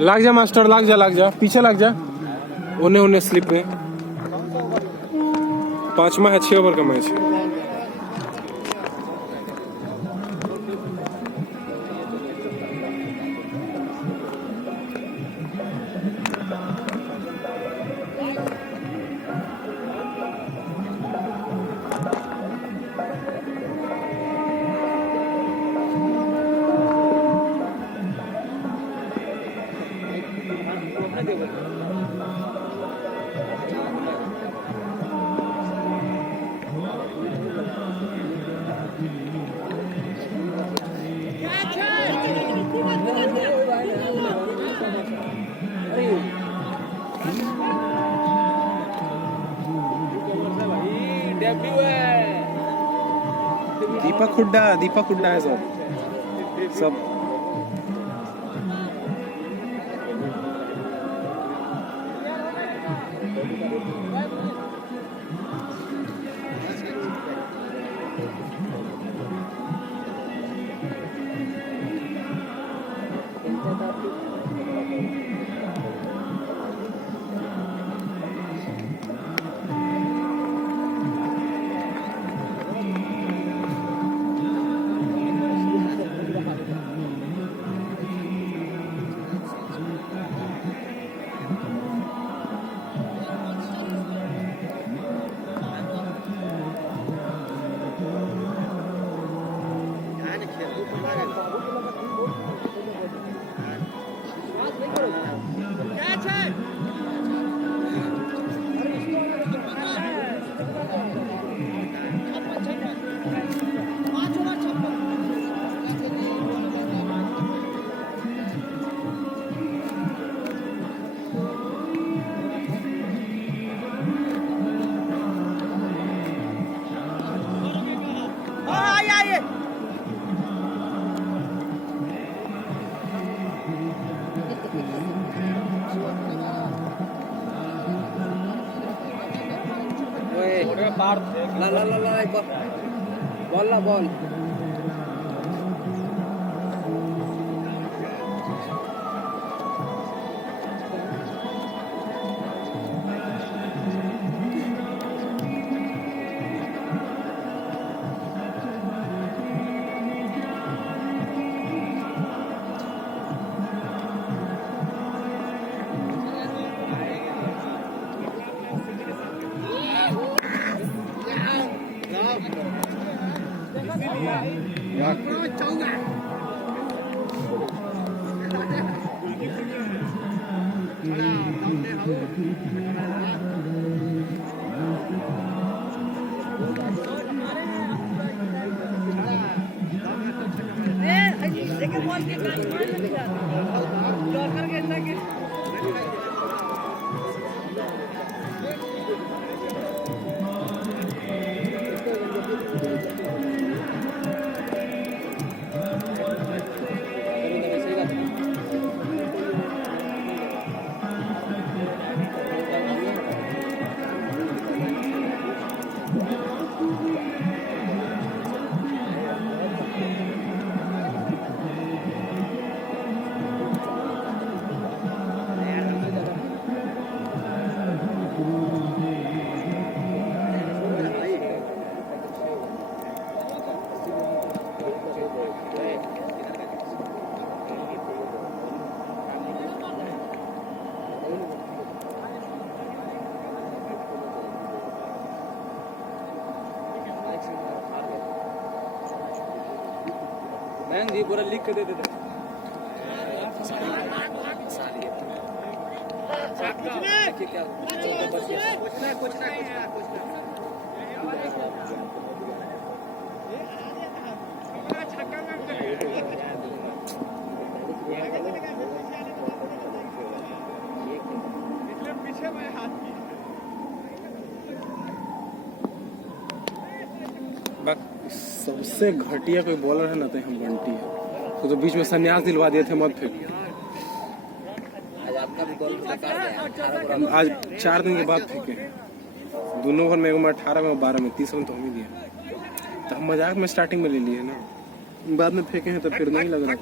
लाग जा मास्टर, लाग जा पीछे लाग जा। उन्हें स्लिप में 5वां है, 6 ओवर का मैच है। दीपक हुड्डा है सब बॉल जी पूरा लिख के दे देते। सबसे घटिया कोई बॉलर है ना तो हम बंटी है, तो बीच में संन्यास दिलवा दिए थे मत फेंक। आज 4 दिन के बाद फेंके, दोनों ओवर में 18 में 12 में 30 रन तो हम ही दिए, तो हम मजाक में स्टार्टिंग में ले लिए ना। बाद में फेंके हैं तो फिर नहीं लग रहा।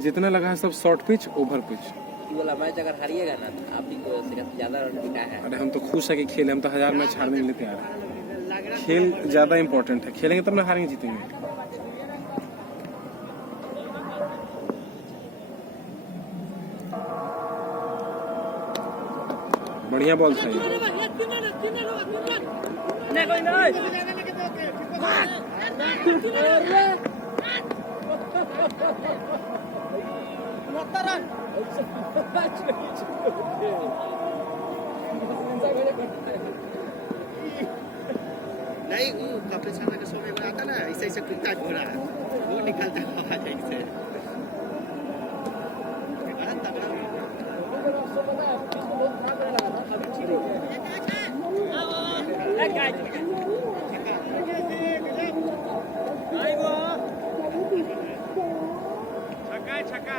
जितना लगा है सब शॉर्ट पिच ओवर पिच। वाला मैच अगर हारिएगा ना तो आप ही को ज्यादा रन टिका है। अरे हम तो खुश है कि खेले, हम तो 1000 मैच हारने के लिए तैयार है। खेल ज्यादा इम्पोर्टेंट है, खेलेंगे तब ना हारेंगे जीतेंगे। बढ़िया बॉल था ये। नहीं वो कपिल शर्मा के शो में आता ना ऐसे ऐसे कुत्ता घोड़ा वो निकलता है आवाज ऐसे। छक्का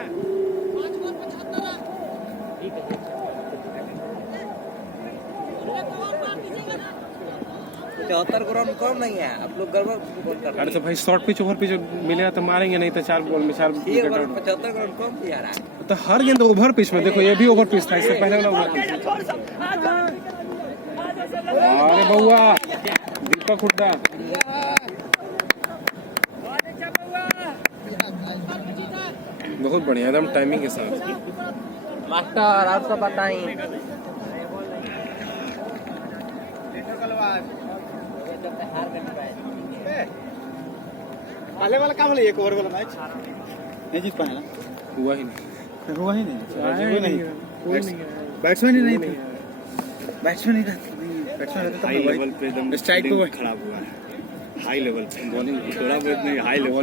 75 रन कम नहीं है, आप लोग गड़बड़ बोल कर रहे हैं। अरे तो भाई शॉर्ट पिच ओवर पिच मिलेगा तो मारेंगे, नहीं तो 4 बॉल में 4 विकेट। 75 रन कम किया रहा है। तो हर गेंद ओवर पिच में देखो, ये भी ओवर पिच था, इससे पहले वाला ओवर पिच। अरे बउआ दीपक हुड्डा बहुत बढ़िया, एकदम टाइमिंग के साथ। मास्टर और सब बताइए। पहले वाला काम एक ओवर वाला मैच नहीं जीत पाया ना, हुआ ही नहीं। बैट्समैन ही नहीं थे, बैट्समैन ही रहता। हाई लेवल पे एकदम स्ट्राइक तो खराब हुआ है। हाई लेवल पे बॉलिंग थोड़ा बहुत नहीं, हाई लेवल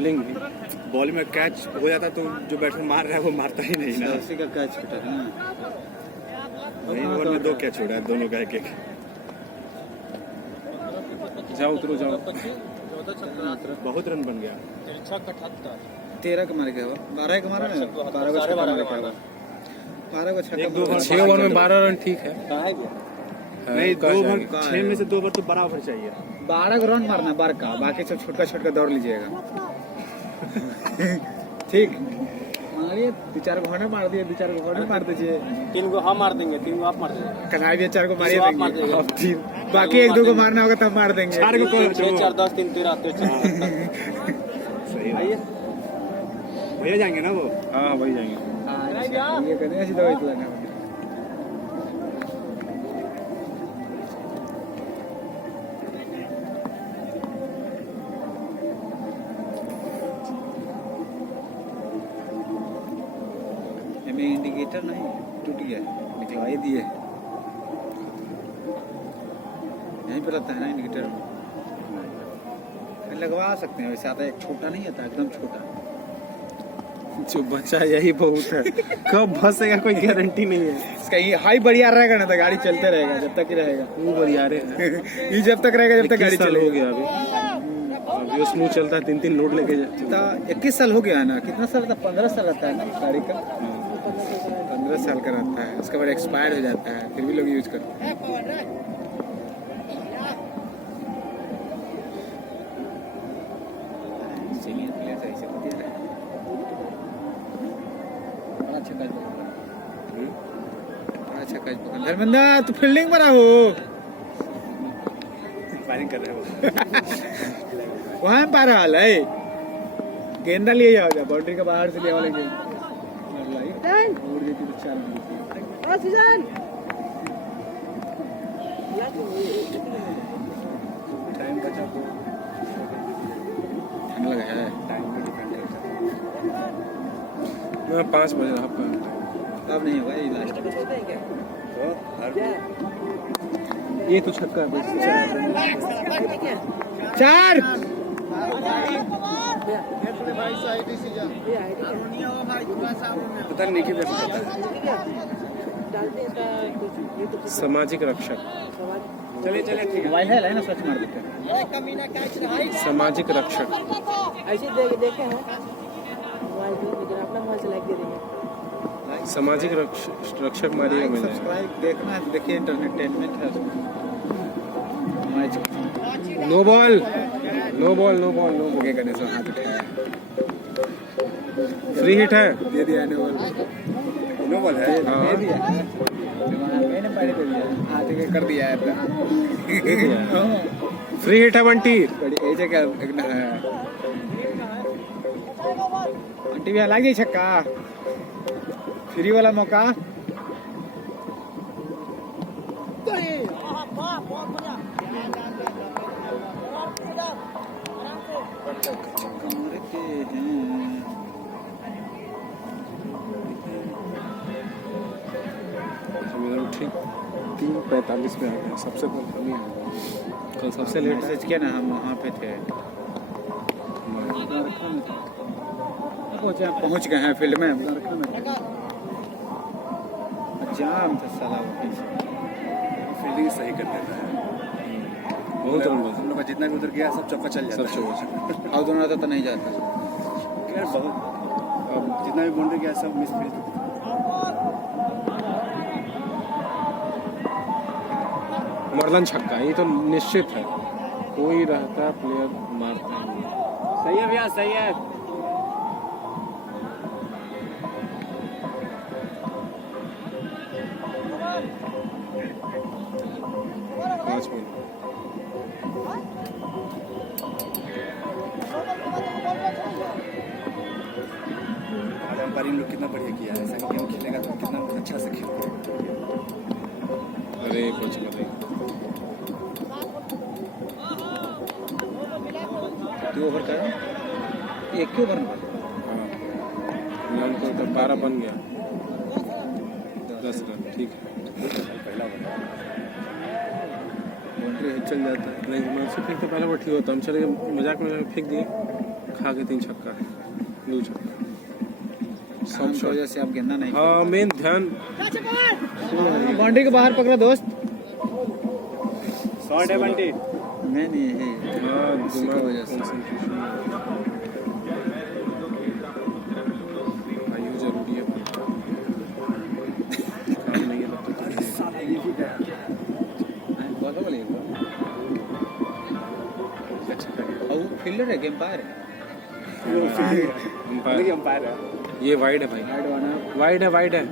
बॉलिंग में कैच हो जाता तो जो बैट्समैन मार रहा है वो मारता ही नहीं ना। उसी का कैच छूटा है ना। वही ओवर में 2 कैच छोड़ा है, दोनों का एक। जाओ उतरो जाओ। बहुत रन बन गया। 13 का मार गया, 12 का मारा ना, 12 का छक्का मारा था, 12 का छक्का। 6 ओवर में 12 रन ठीक है। नहीं 2 ओवर 6 में से 2 ओवर तो बराबर चाहिए। 12 का रन मारना बार का, बाकी सब छोटका छोटका दौड़ लीजिएगा। ठीक मारिए, 2-4 घोड़े मार दिए, 2-4 घोड़े मार दीजिए। 3 को हम मार देंगे, 3 को आप मार देंगे। कन्हाई भी 4 को मारिए देंगे, अब 3 बाकी 1-2 को मारना होगा तब मार देंगे। 4 को 6, 4, 10, 3, 13 सही है। भैया जाएंगे ना वो। हाँ वही जाएंगे। ये करने सीधा वही लगाना। हमें इंडिकेटर नहीं टूट गया, निकलवाई दिए। यहीं पे लगता है ना इंडिकेटर, लगवा सकते हैं वैसे। आता है एक छोटा नहीं आता, एकदम छोटा जो बचा यही बहुत है। कब फंसेगा कोई गारंटी नहीं है। इसका ये हाई बढ़िया रहेगा ना तो गाड़ी चलते रहेगा जब तक ही रहेगा। वो बढ़िया रे ये जब तक रहेगा जब तक गाड़ी हो चलेगी। गया अभी वो स्मूथ चलता है, 3-3 लोड लेके तो 21 साल हो गया ना, कितना साल था? 15 साल रहता है ना गाड़ी का, 15 साल का रहता है, उसके बाद एक्सपायर हो जाता है, फिर भी लोग यूज करते हैं। सीनियर प्लेयर ऐसे होते हैं। बड़ा अच्छा कैच पकड़ा, बड़ा अच्छा कैच पकड़ा। धर्मेंद्र तू फील्डिंग बना हो, फायरिंग कर रहे हो। वहाँ पा रहा है गेंदा लिए जाओ, जा बाउंड्री के बाहर से ले वाले गेंद उड़ गई थी तो 4 रन थी। टाइम बचा तो ठंड लगा है, टाइम पे डिपेंड करता है। 5 बजे रहा था। अब नहीं होगा ये लास्ट। ये तो छक्का है। 4 पता नहीं किधर सामाजिक रक्षक। चलिए ठीक मोबाइल है ना, सर्च मार देते हैं। सामाजिक रक्षक ऐसे देखे हैं मोबाइल पे, लेकिन अपना मोबाइल से लाइक दे देंगे। सामाजिक रक्षक मारिए मिल जाएगा। सब्सक्राइब देखना है, देखिए इंटरटेनमेंट है। No ball. No ball no ball no okay करने से हाथ उठाया, फ्री हिट है। दे दिया नो बॉल, नो बॉल है। दे दिया मैंने पहले दे दिया, हाथ के कर दिया है फ्री हिट है बंटी। बड़ी एज का एक ना है आंटी भी लग जाए छक्का, फ्री वाला मौका। ठीक 3:45 में आ गया, सबसे कम कल सबसे लेट मैसेज किया ना, हम वहाँ पे थे, पहुँच गए हैं फील्ड में। जाम था साला वहीं से, फील्डिंग सही कर देता है। बहुत रन हम लोग का जितना भी उधर गया सब चौका चल जाता सब चौका। आउट होना तो नहीं जाता। यार बहुत, अब जितना भी बाउंड्री गया सब मिस मिस। मर्लन छक्का, ये तो निश्चित है, कोई रहता प्लेयर मारता है। सही है भैया, सही है। 5 मिनट। अंपायरिंग लोग कितना बढ़िया किया है, ऐसा गेम खेलेगा तो कितना अच्छा से खेलते हैं। अरे कुछ नहीं, 2 ओवर का 1 ही ओवर में हाँ तो 12 बन गया, 10 रन ठीक है। पहला बाउंड्री चल जाता है। नहीं मैं से फेंकते पहले वो ठीक होता, हम चले गए मजाक में फेंक दिए, खा के 3 छक्का 2 छक्का। सब वजह से आप गेंदा नहीं, हाँ मेन ध्यान बाउंड्री के बाहर पकड़ा दोस्त। शॉट है बंटी। नहीं है हाँ उसी की वजह से। concentration आयु जरूरी है, काम नहीं है तब तक। बोलो बोलिए, और वो फील्डर है, गेम पार है। अंपायर है। ये वाइड है भाई, वाइड है वाइड है।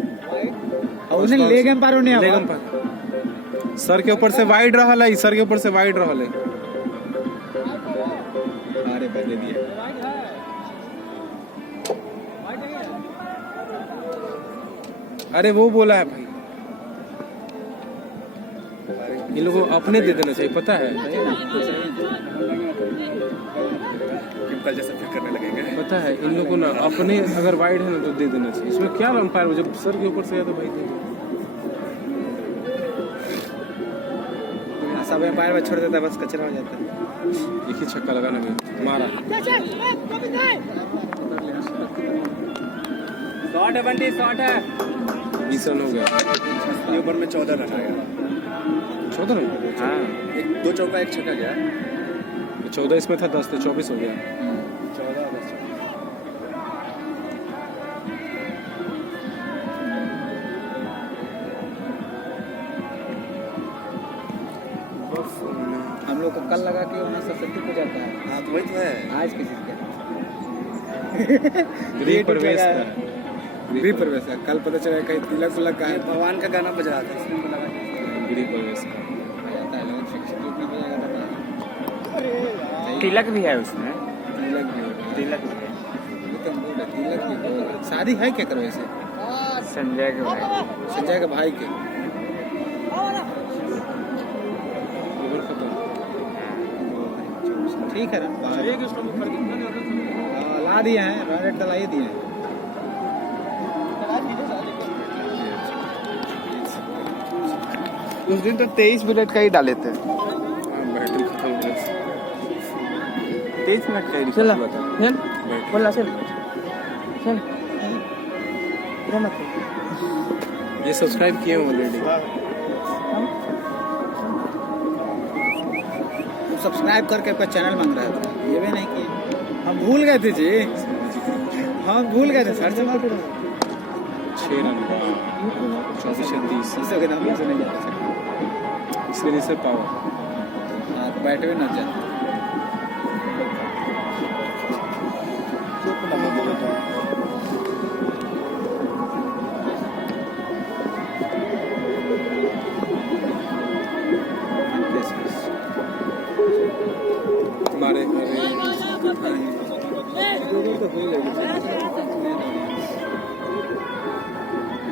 और उसने लेग एम्पायर होने लेग एम्पायर सर के ऊपर से वाइड रहल है, सर के ऊपर से वाइड रहल है। अरे बदले दिए। अरे वो बोला है भाई, इन लोगों को अपने दे देना चाहिए, पता है कल जैसे फिर करने लगेंगे। पता है इन लोगों को ना अपने अगर वाइड है ना तो दे देना चाहिए। इसमें क्या अंपायर, जब सर के ऊपर से है तो भाई दे दो। सब एम्पायर में छोड़ देता है, बस कचरा हो जाता है। एक ही छक्का लगाना में मारा। शॉट है बंटी, शॉट है। 20 रन हो गया, ये ओवर में 14 रन आया। 14 रन। हाँ 2 चौका 1 छक्का गया। 14 इसमें था, 10 थे, 24 हो गया। 14 10 हम लोग को कल लगा कि वहाँ सरस्वती को जाता है, हाँ तो वही तो है। आज किसी का गृह प्रवेश का गृह प्रवेश का। कल पता चला कहीं तिलक उलक का है, भगवान का गाना बज रहा था, इसलिए हमको लगा कि गृह प्रवेश का। जाता है लोग शिक्षित उतना हो जाएगा तो तिलक भी है उसमें, तिलक भी होगा। तिलक भी है। ये तो बोल रहे, तिलक भी होगा। शादी है क्या करो ऐसे? संजय के भाई। संजय के भाई के। ओवर खत्म। ठीक है ना, ला दिए हैं, रन रेट डला ही दिए हैं। उस दिन तो 23 मिनट का ही डाले थे। हाँ बैटरी खत्म हो गया। 23 मिनट का ही चला हुआ था। चल बैटरी बोला चल चल पूरा मत ये सब्सक्राइब किए हूँ ऑलरेडी। सब्सक्राइब करके आपका चैनल मांग रहा था, ये भी नहीं किए। हम भूल गए थे जी, हम भूल गए थे सर से। 6 रन 24-30 इससे नाम से नहीं जाता सर। इसके लिए से पावर। हाँ तो बैठ भी ना जाता।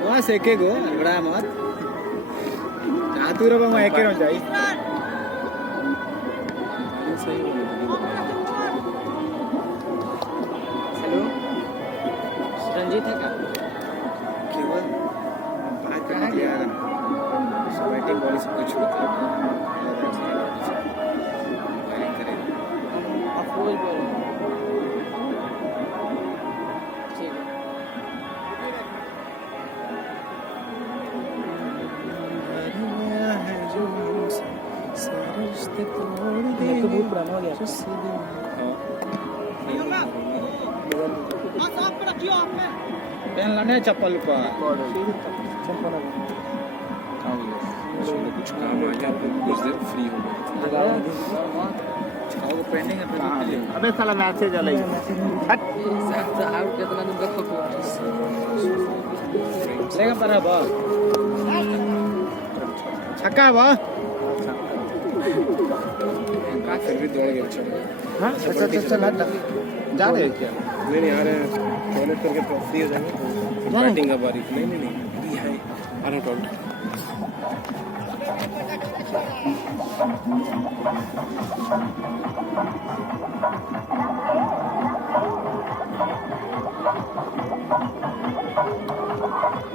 बस एक गो बड़ा मत आतुर बा एके न जाई हेलो रंजीत है क्या केवल बात करने के यार बैटिंग बॉलिंग सब कुछ होता है अफरोज बोल ठीक है मैं तो बहुत पुराना हो गया पेन लाने चप्पल पर कुछ काम आ गया आपको कुछ देर फ्री हो गया वो पेंडिंग है अबे साला मैसेज अलग आउट कितना दिन तक लेगा पर बा छक्का बा फिर भी दौड़ गया अच्छा हाँ अच्छा जा रहे क्या नहीं आ रहे हैं टॉयलेट करके फ्री हो जाएंगे बैटिंग का बारी नहीं ये है आ रहा टॉयलेट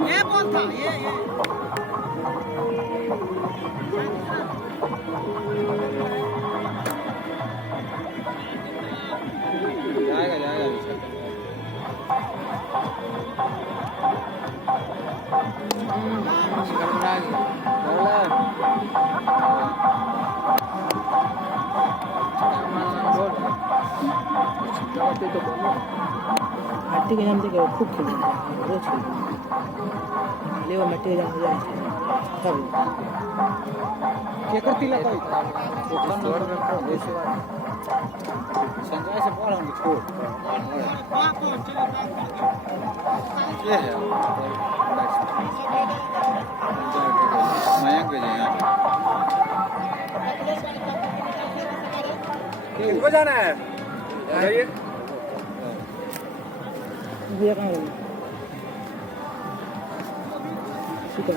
ये बॉल था ये जाएगा मट्टी के जानते क्या खूब खेलते हैं रोज खेलते हैं ले वो मट्टी के जानते सब क्या करती लगा संजय से बॉल हम छोड़ ये है मयंक भेजे यहाँ किनको जाना है बताइए ये कहाँ है शुक्र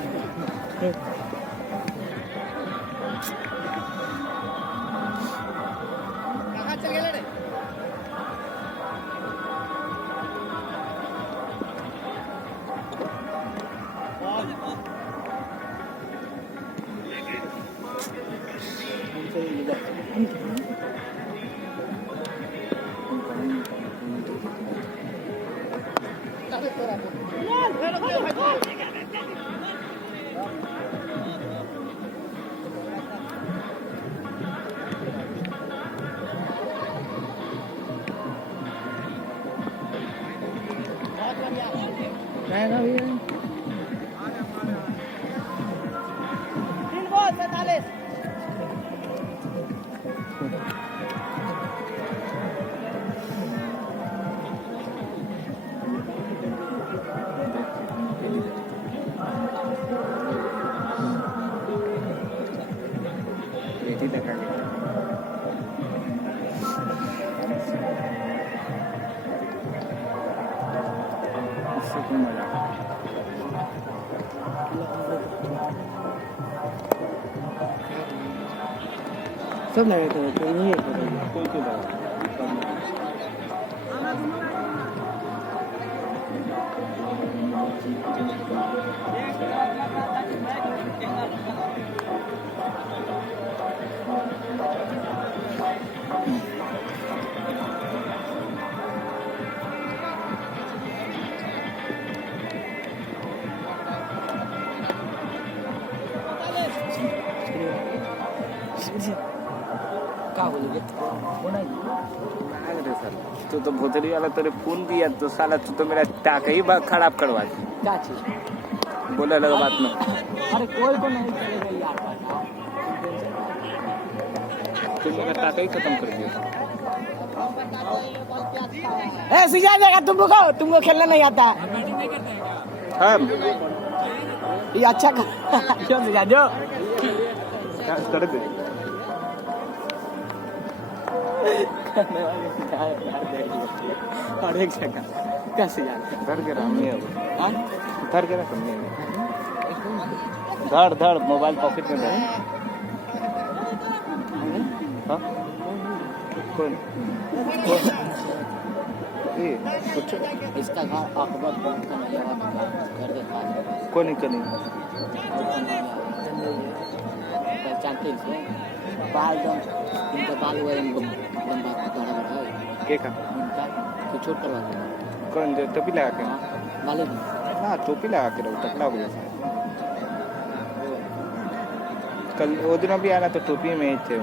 रहेगा भैया रेती तक आ गया इससे क्यों मजा सब लगे थे कोई नहीं है कोई क्यों लगा क्या बोलोगे तू तो भोतरी वाला तेरे फोन दिया तो साला तू तो मेरा टाका ही खराब करवा दी क्या चीज बोले अलग बात में अरे कोई को नहीं चलेगा यार तुम मेरा टाका ही खत्म कर दिया ए सिजा देगा तुमको खेलना नहीं आता हाँ ये अच्छा जो सिजा जो कर दे और एक सेकंड कैसे यार धर के रहा नहीं अब हाँ धर के रहा नहीं धड़ धड़ मोबाइल पॉकेट में धर हाँ कौन ये कुछ इसका घर अकबर बन का नहीं हुआ कर देता है कौन ही कहीं पहचानते हैं बाल जो इनका बाल हुआ इनको लंबा बड़ा बड़ा है के का इनका तो छोट करवा देना कौन जो टोपी लगा के हाँ वाले भी हाँ टोपी लगा के रहो टकला हो गया कल वो दिन भी आना तो टोपी में ही थे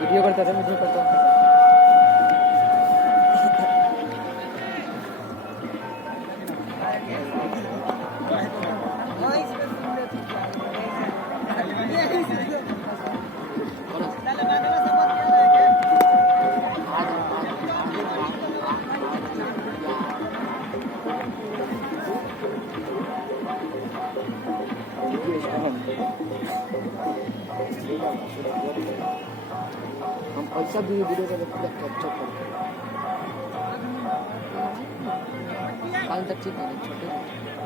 वीडियो करता था वीडियो करता था हम ऐसा भी वीडियो का कैप्चर करते हैं 5 तक ठीक है छोटे